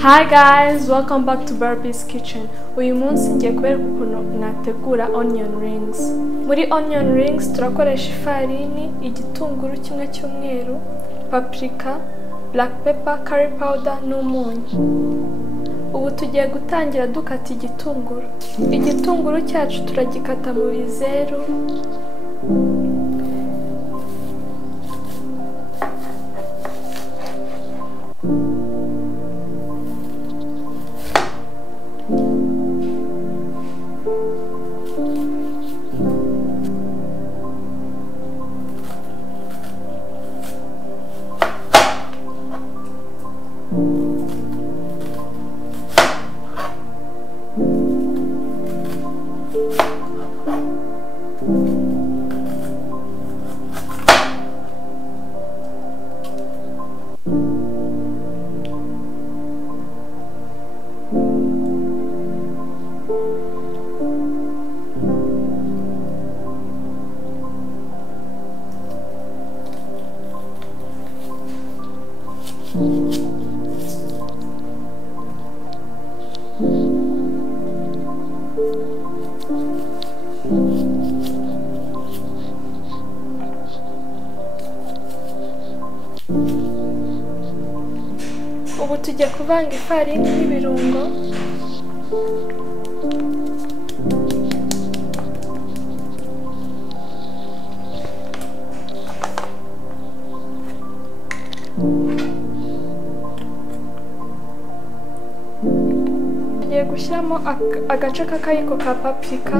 Hi guys, welcome back to Barbie's Kitchen. Uyu munsi ngiye kubereka ukuntu nategura onion rings. Muri onion rings turakoresha ifarini, igitunguru kimwe cy'umweru, paprika, black pepper, curry powder n'umunyu. Ubu tugiye gutangira dukata igitunguru. Igitunguru cyacu turagikata mu bizeru. Ubu tugiye kuvanga ifarini n'ibirungo. Tugiye gushyiramo agace k'akayiko ka paprika.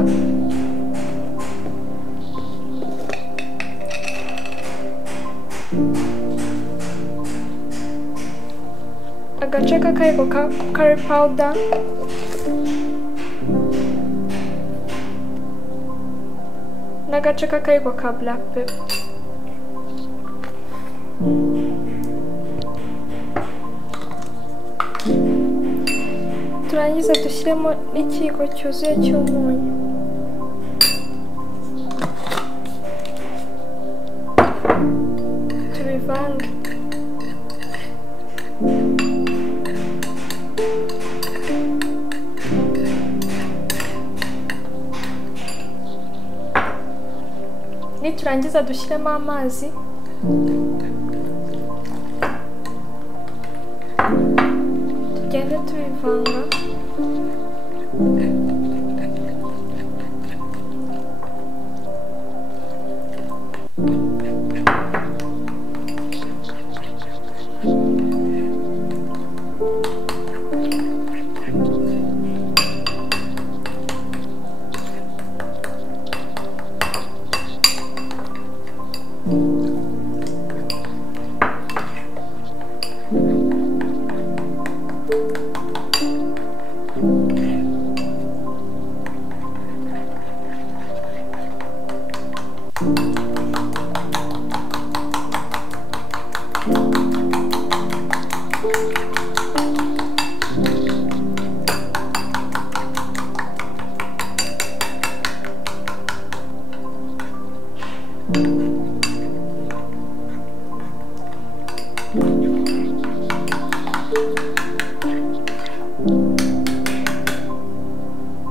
Agace k'akayiko ka curry powder. N'agace k'akayiko ka black pepper. Turangiza dushyiremo n'ikiyiko cyuzuye cy'umunyu. Tubivange. Niturangiza dushyiremo amazi. Tugende tubivanga.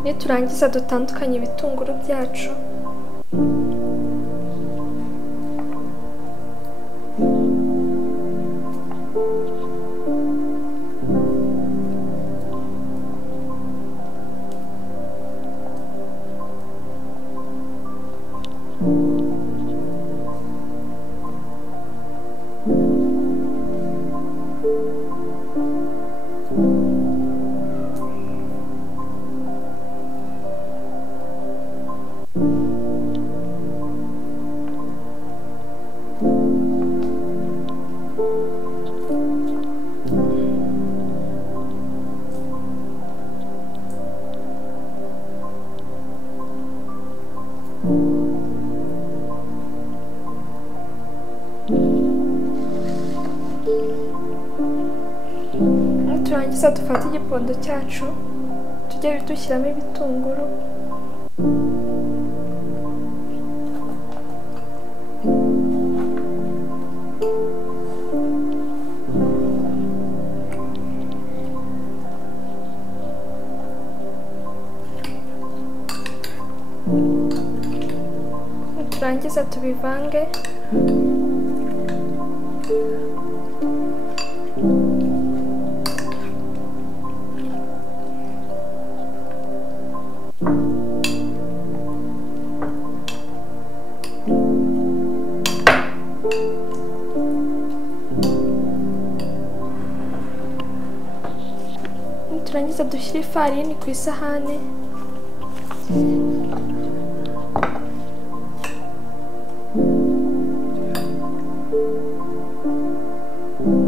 Niturangiza dutandukanye ibitunguru byacu. Turangiza dufata igipondo cyacu tujye dushyiramo ibitunguru. niturangiza tubivange. Niturangiza dushyire ifarini ku isahani.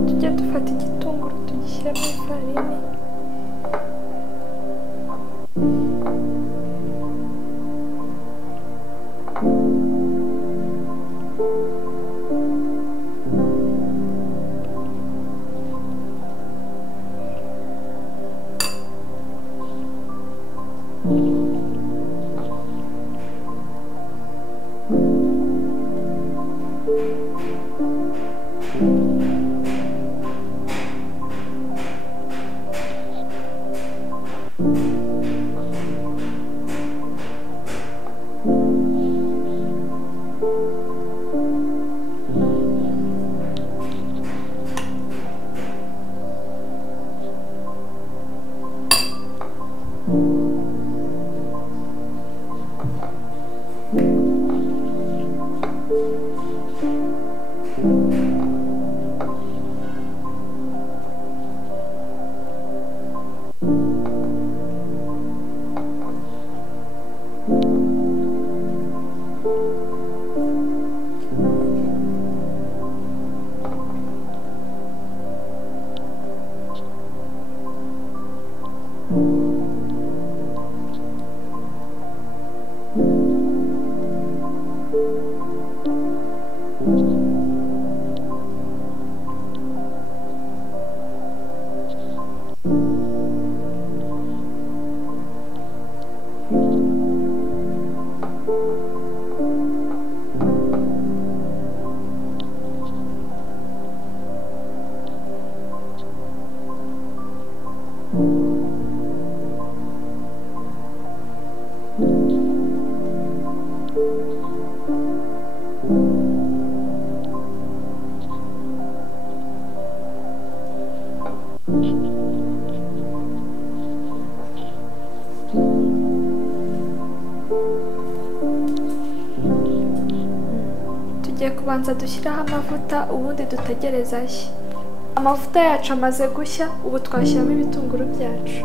Tujye dufata igitunguru tugishyiramo ifarini. Tugiye kubanza dushyiraho amavuta ubundi dutegereza ashye. Amavuta yacu amaze gushya, ubu twashyiramo ibitunguru byacu.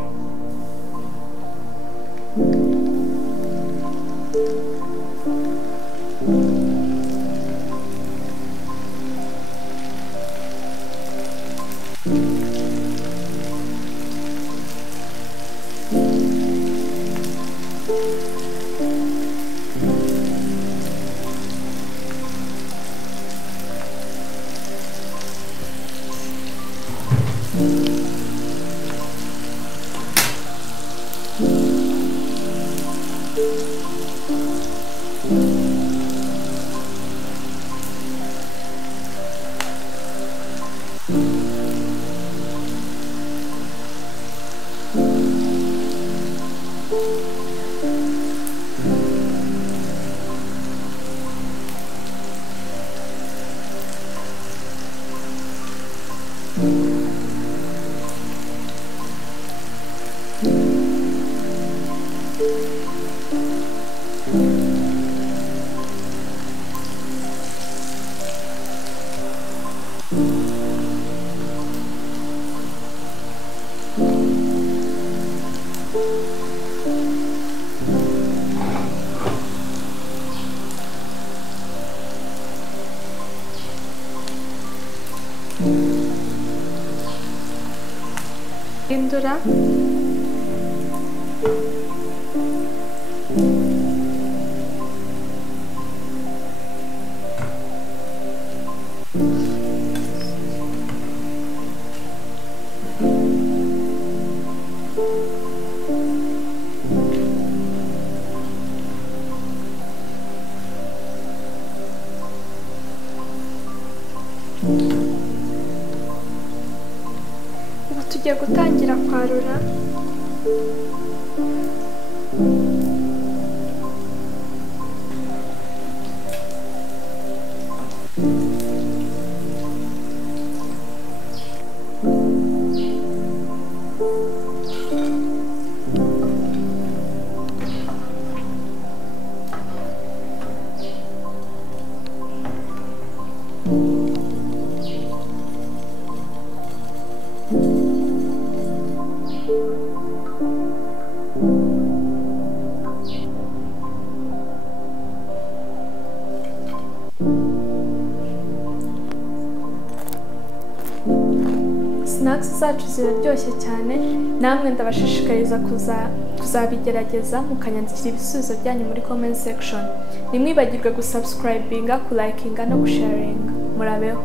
Hindura. Ubu tugiye gutangira kwarura. Snacks zacu ziraryoshye cyane, namwe ndabashishikariza kuzabigerageza mukanyandikira ibisubizo byanyu muri comment section. Nimwibagirwe gusubscribinga, kulikinga no gusharinga. Murabeho.